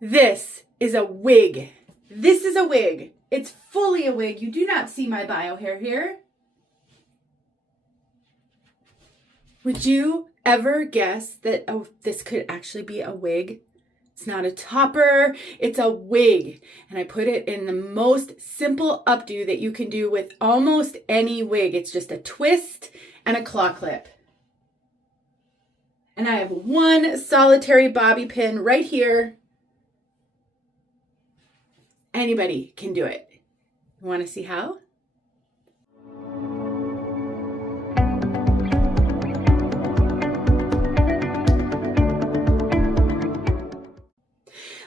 This is a wig. This is a wig. It's fully a wig. You do not see my bio hair here. Would you ever guess that this could actually be a wig? It's not a topper, it's a wig. And I put it in the most simple updo that you can do with almost any wig. It's just a twist and a claw clip. And I have one solitary bobby pin right here. Anybody can do it. You want to see how?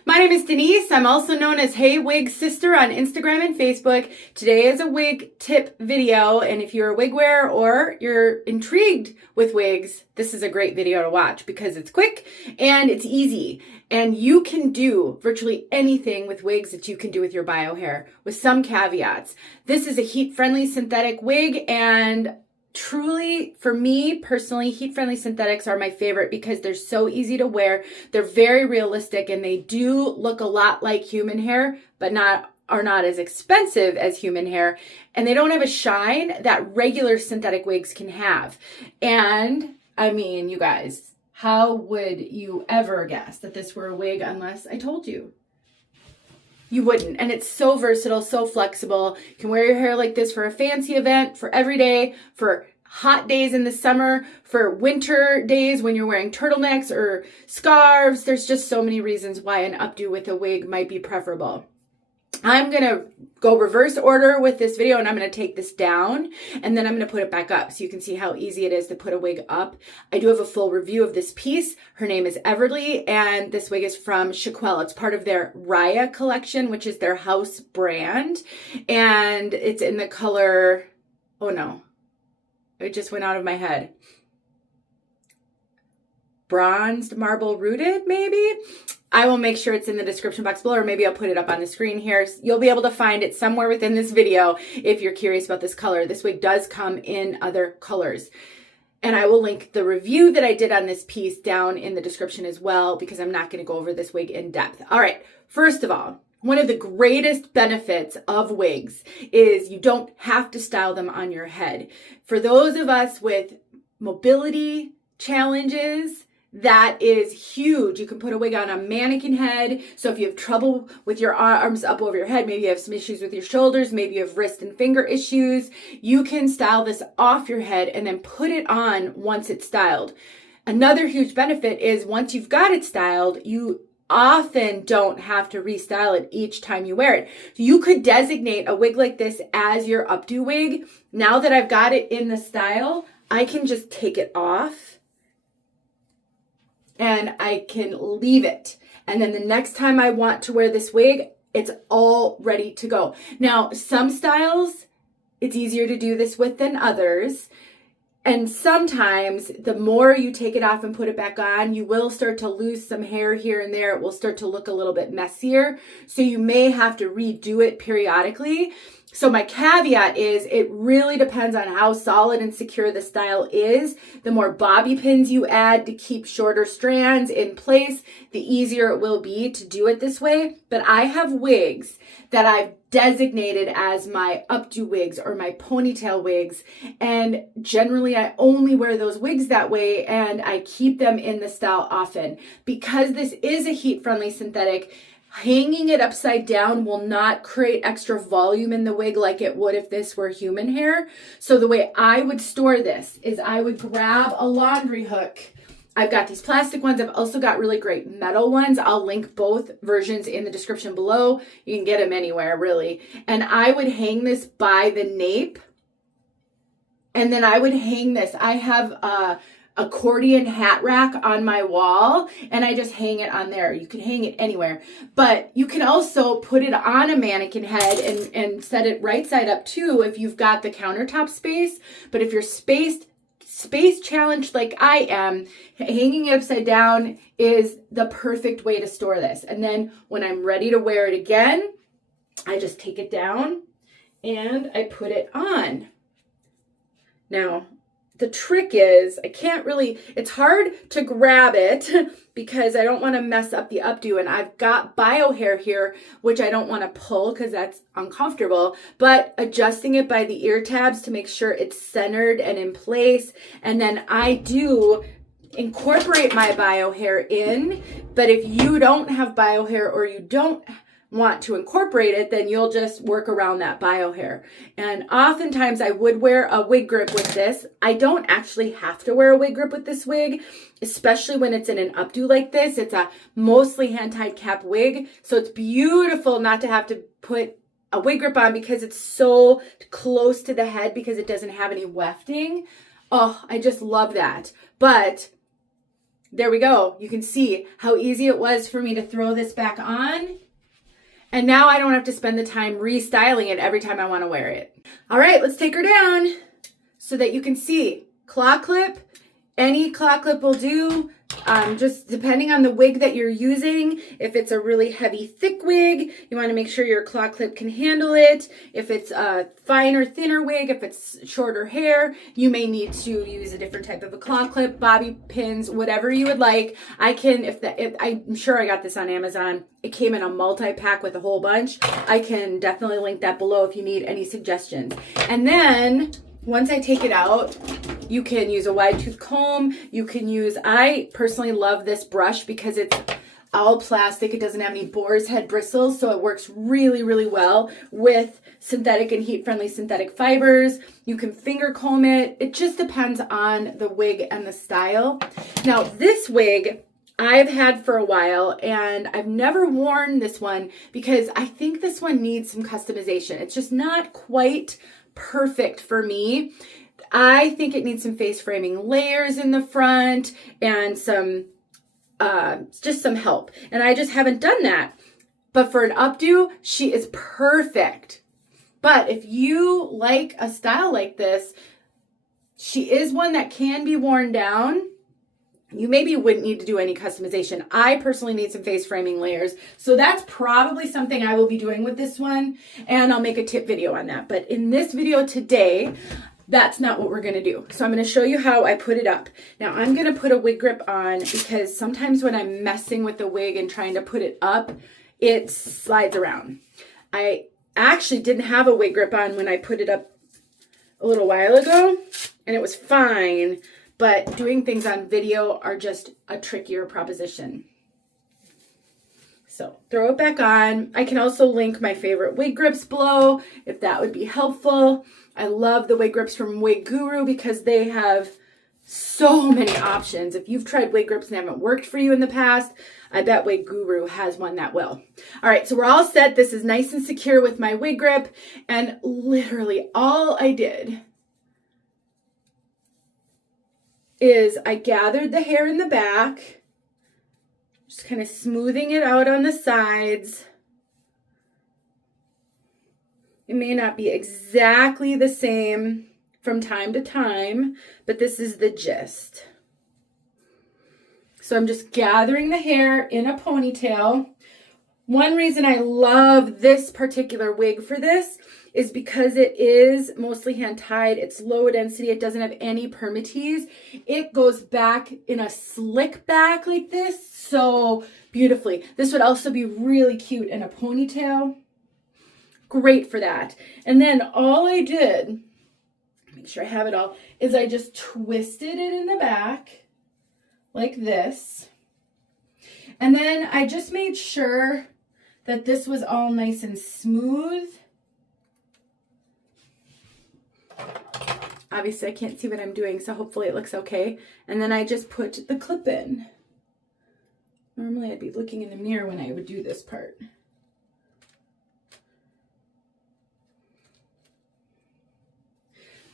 My name is Denise. I'm also known as heywigsister on Instagram and Facebook. Today is a wig tip video, and if you're a wig wearer or you're intrigued with wigs, this is a great video to watch because it's quick and it's easy. And you can do virtually anything with wigs that you can do with your bio hair, with some caveats. This is a heat-friendly synthetic wig, and truly, for me personally, heat-friendly synthetics are my favorite because they're so easy to wear. They're very realistic and they do look a lot like human hair, but are not as expensive as human hair. And they don't have a shine that regular synthetic wigs can have. And I mean, you guys, how would you ever guess that this were a wig unless I told you? You wouldn't. And it's so versatile, so flexible. You can wear your hair like this for a fancy event, for every day, for hot days in the summer, for winter days when you're wearing turtlenecks or scarves. There's just so many reasons why an updo with a wig might be preferable. I'm going to go reverse order with this video, and I'm going to take this down and then I'm going to put it back up so you can see how easy it is to put a wig up. I do have a full review of this piece. Her name is 𝖊𝗎dzi𝗁𝖺yi𝖾, and this wig is from 𝖺EEARki𝗂𝖺teЛ. It's part of their Riah collection, which is their house brand, and it's in the color, oh no, it just went out of my head. Bronzed marble rooted, maybe? I will make sure it's in the description box below, or maybe I'll put it up on the screen here. You'll be able to find it somewhere within this video if you're curious about this color. This wig does come in other colors. And I will link the review that I did on this piece down in the description as well, because I'm not going to go over this wig in depth. All right, first of all, one of the greatest benefits of wigs is you don't have to style them on your head. For those of us with mobility challenges, that is huge. You can put a wig on a mannequin head. So if you have trouble with your arms up over your head, maybe you have some issues with your shoulders, maybe you have wrist and finger issues, you can style this off your head and then put it on once it's styled. Another huge benefit is once you've got it styled, you often don't have to restyle it each time you wear it. You could designate a wig like this as your updo wig. Now that I've got it in the style, I can just take it off and I can leave it. And then the next time I want to wear this wig, it's all ready to go. Now, some styles, it's easier to do this with than others. And sometimes the more you take it off and put it back on, you will start to lose some hair here and there. It will start to look a little bit messier. So you may have to redo it periodically. So my caveat is it really depends on how solid and secure the style is. The more bobby pins you add to keep shorter strands in place, the easier it will be to do it this way. But I have wigs that I've designated as my updo wigs or my ponytail wigs. And generally I only wear those wigs that way, and I keep them in the style often. Because this is a heat-friendly synthetic, hanging it upside down will not create extra volume in the wig like it would if this were human hair. So the way I would store this is I would grab a laundry hook. I've got these plastic ones. I've also got really great metal ones. I'll link both versions in the description below. You can get them anywhere, really. And I would hang this by the nape. And then I would hang this. I have a accordion hat rack on my wall, and I just hang it on there. You can hang it anywhere, but you can also put it on a mannequin head and set it right side up too if you've got the countertop space. But if you're space challenged like I am, hanging it upside down is the perfect way to store this. And then when I'm ready to wear it again, I just take it down and I put it on. Now, the trick is it's hard to grab it because I don't want to mess up the updo, and I've got bio hair here, which I don't want to pull because that's uncomfortable, but adjusting it by the ear tabs to make sure it's centered and in place. And then I do incorporate my bio hair in, but if you don't have bio hair or you don't want to incorporate it, then you'll just work around that bio hair. And oftentimes I would wear a wig grip with this. I don't actually have to wear a wig grip with this wig, especially when it's in an updo like this. It's a mostly hand-tied cap wig, so it's beautiful not to have to put a wig grip on because it's so close to the head because it doesn't have any wefting. Oh, I just love that. But there we go. You can see how easy it was for me to throw this back on. And now I don't have to spend the time restyling it every time I want to wear it. All right, let's take her down so that you can see. Claw clip, any claw clip will do, just depending on the wig that you're using. If it's a really heavy, thick wig, you want to make sure your claw clip can handle it. If it's a finer, thinner wig, if it's shorter hair, you may need to use a different type of a claw clip, bobby pins, whatever you would like. I'm sure I got this on Amazon. It came in a multi-pack with a whole bunch. I can definitely link that below if you need any suggestions. And then once I take it out, you can use a wide tooth comb. I personally love this brush because it's all plastic. It doesn't have any boar's head bristles, so it works really, really well with synthetic and heat-friendly synthetic fibers. You can finger comb it. It just depends on the wig and the style. Now, this wig I've had for a while, and I've never worn this one because I think this one needs some customization. It's just not quite perfect for me. I think it needs some face framing layers in the front and just some help. And I just haven't done that. But for an updo, she is perfect. But if you like a style like this, she is one that can be worn down. You maybe wouldn't need to do any customization. I personally need some face framing layers. So that's probably something I will be doing with this one. And I'll make a tip video on that. But in this video today, that's not what we're going to do. So I'm going to show you how I put it up. Now I'm going to put a wig grip on because sometimes when I'm messing with the wig and trying to put it up, it slides around. I actually didn't have a wig grip on when I put it up a little while ago, and it was fine. But doing things on video are just a trickier proposition. So throw it back on. I can also link my favorite wig grips below if that would be helpful. I love the wig grips from Wig Guru because they have so many options. If you've tried wig grips and they haven't worked for you in the past, I bet Wig Guru has one that will. All right, so we're all set. This is nice and secure with my wig grip. And literally all I did is I gathered the hair in the back, just kind of smoothing it out on the sides. It may not be exactly the same from time to time, but this is the gist. So I'm just gathering the hair in a ponytail. One reason I love this particular wig for this is because it is mostly hand-tied. It's low density. It doesn't have any permatease. It goes back in a slick back like this so beautifully. This would also be really cute in a ponytail. Great for that. And then all I did, make sure I have it all, is I just twisted it in the back like this. And then I just made sure that this was all nice and smooth. Obviously, I can't see what I'm doing, so hopefully it looks okay. And then I just put the clip in. Normally, I'd be looking in the mirror when I would do this part.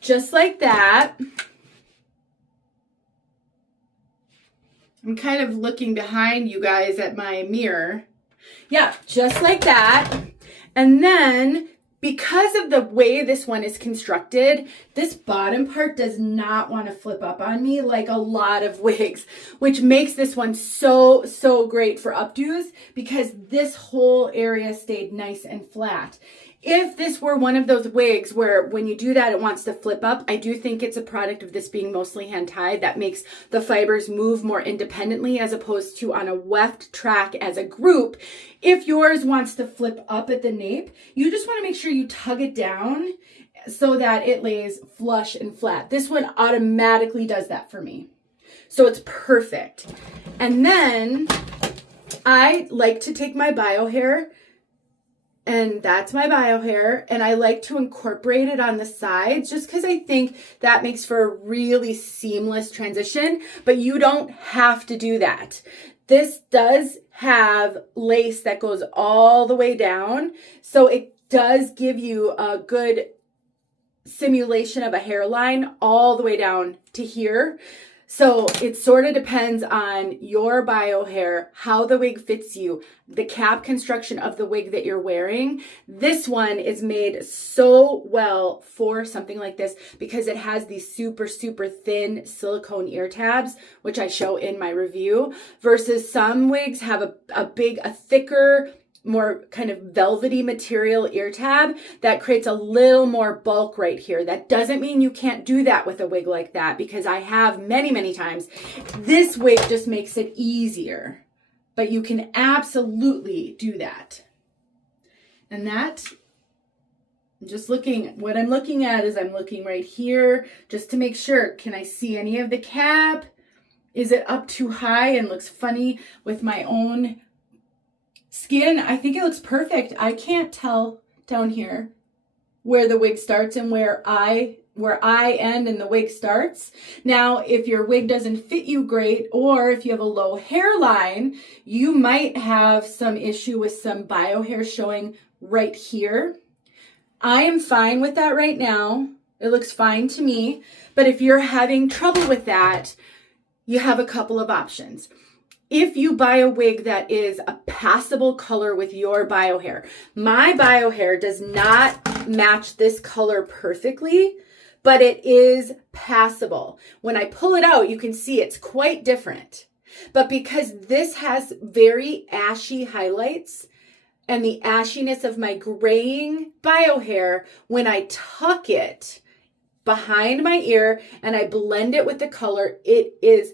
Just like that. I'm kind of looking behind you guys at my mirror. Yeah, just like that. And then, because of the way this one is constructed, this bottom part does not want to flip up on me like a lot of wigs, which makes this one so, so great for updos because this whole area stayed nice and flat. If this were one of those wigs where when you do that, it wants to flip up, I do think it's a product of this being mostly hand tied that makes the fibers move more independently as opposed to on a weft track as a group. If yours wants to flip up at the nape, you just want to make sure you tug it down so that it lays flush and flat. This one automatically does that for me. So it's perfect. And then I like to take my bio hair, and that's my bio hair, and I like to incorporate it on the sides just because I think that makes for a really seamless transition, but you don't have to do that. This does have lace that goes all the way down, so it does give you a good simulation of a hairline all the way down to here. So it sort of depends on your bio hair, how the wig fits you, the cap construction of the wig that you're wearing. This one is made so well for something like this because it has these super, super thin silicone ear tabs, which I show in my review, versus some wigs have a thicker, more kind of velvety material ear tab that creates a little more bulk right here. That doesn't mean you can't do that with a wig like that, because I have many, many times. This wig just makes it easier, but you can absolutely do that. And that, just looking, what I'm looking at is I'm looking right here just to make sure, can I see any of the cap? Is it up too high and looks funny with my own skin? I think it looks perfect. I can't tell down here where the wig starts and where I end and the wig starts. Now, if your wig doesn't fit you great, or if you have a low hairline, you might have some issue with some bio hair showing right here. I am fine with that right now. It looks fine to me. But if you're having trouble with that, you have a couple of options. If you buy a wig that is a passable color with your bio hair, my bio hair does not match this color perfectly, but it is passable. When I pull it out, you can see it's quite different. But because this has very ashy highlights and the ashiness of my graying bio hair, when I tuck it behind my ear and I blend it with the color, it is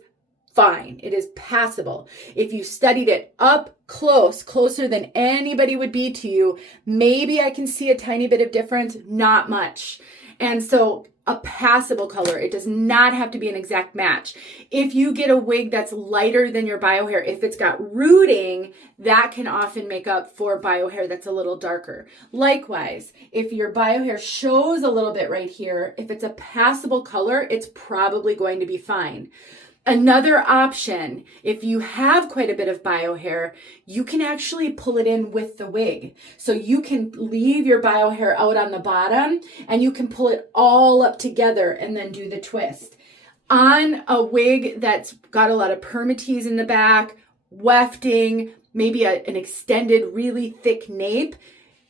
fine. It is passable. If you studied it up close, closer than anybody would be to you, maybe I can see a tiny bit of difference, not much. And so a passable color, it does not have to be an exact match. If you get a wig that's lighter than your bio hair, if it's got rooting, that can often make up for bio hair that's a little darker. Likewise, if your bio hair shows a little bit right here, if it's a passable color, it's probably going to be fine. Another option, if you have quite a bit of bio hair, you can actually pull it in with the wig. So you can leave your bio hair out on the bottom and you can pull it all up together and then do the twist. On a wig that's got a lot of permatease in the back, wefting, maybe an extended, really thick nape,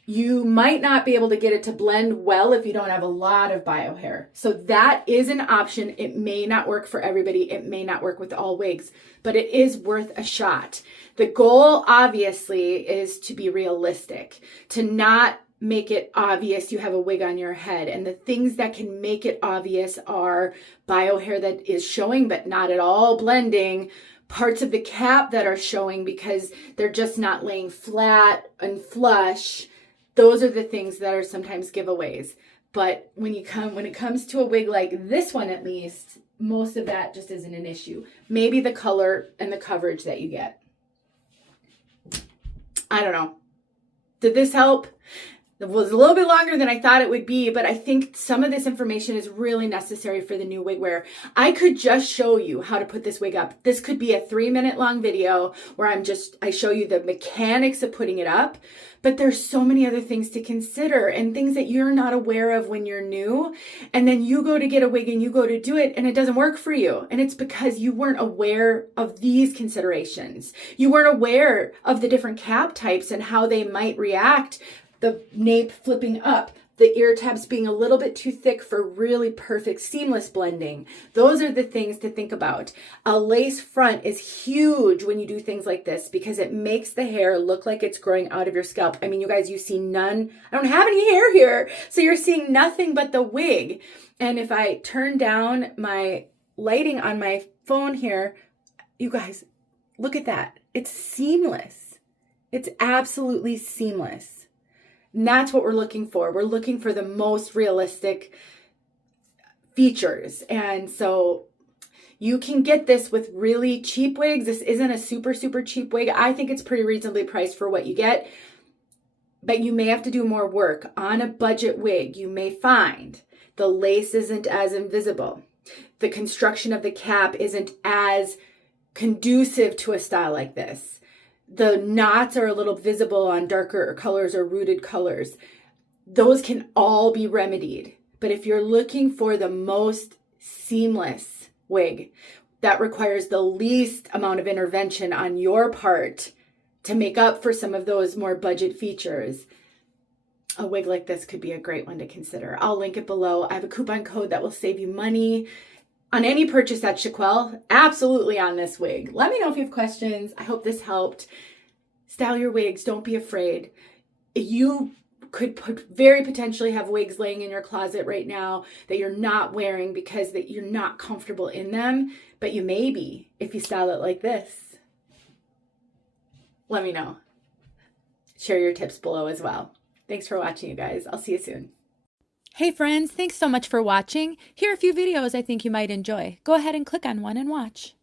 you might not be able to get it to blend well if you don't have a lot of bio hair. So that is an option. It may not work for everybody. It may not work with all wigs, but it is worth a shot. The goal, obviously, is to be realistic, to not make it obvious you have a wig on your head. And the things that can make it obvious are bio hair that is showing but not at all blending, parts of the cap that are showing because they're just not laying flat and flush. Those are the things that are sometimes giveaways. But when it comes to a wig like this one, at least, most of that just isn't an issue. Maybe the color and the coverage that you get. I don't know. Did this help? It was a little bit longer than I thought it would be, but I think some of this information is really necessary for the new wig wearer. I could just show you how to put this wig up. This could be a 3-minute long video where I show you the mechanics of putting it up, but there's so many other things to consider and things that you're not aware of when you're new. And then you go to get a wig and you go to do it and it doesn't work for you. And it's because you weren't aware of these considerations. You weren't aware of the different cap types and how they might react. The nape flipping up, the ear tabs being a little bit too thick for really perfect seamless blending. Those are the things to think about. A lace front is huge when you do things like this because it makes the hair look like it's growing out of your scalp. I mean, you guys, you see none. I don't have any hair here. So you're seeing nothing but the wig. And if I turn down my lighting on my phone here, you guys, look at that. It's seamless. It's absolutely seamless. And that's what we're looking for. We're looking for the most realistic features. And so you can get this with really cheap wigs. This isn't a super, super cheap wig. I think it's pretty reasonably priced for what you get. But you may have to do more work. On a budget wig, you may find the lace isn't as invisible. The construction of the cap isn't as conducive to a style like this. The knots are a little visible on darker colors or rooted colors. Those can all be remedied. But if you're looking for the most seamless wig that requires the least amount of intervention on your part to make up for some of those more budget features, a wig like this could be a great one to consider. I'll link it below. I have a coupon code that will save you money on any purchase at ЩEEQUEL, absolutely on this wig. Let me know if you have questions. I hope this helped. Style your wigs. Don't be afraid. You could very potentially have wigs laying in your closet right now that you're not wearing because that you're not comfortable in them, but you may be if you style it like this. Let me know. Share your tips below as well. Thanks for watching, you guys. I'll see you soon. Hey friends, thanks so much for watching. Here are a few videos I think you might enjoy. Go ahead and click on one and watch.